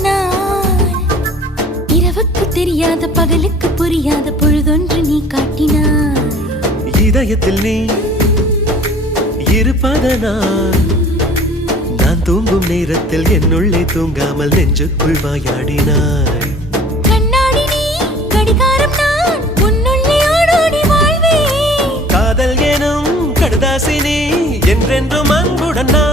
நான் இரவுக்கு தெரியாத பகலுக்கு புரியாத பொழுதொன்று நீ காட்டினாய் இதயத்தில் நீ இருப்பதனால் நான் தூங்கும் நேரத்தில் என்னுள்ளே தூங்காமல் நெஞ்சுக்குள் வாயாடினாய் கண்ணாடி நீ கடிகாரம் நான் உன்னுள்ளே ஓடோடி வாழ்வே காதல் எனும் கடுதாசி நீ என்றென்றும் அன்புடன் நான்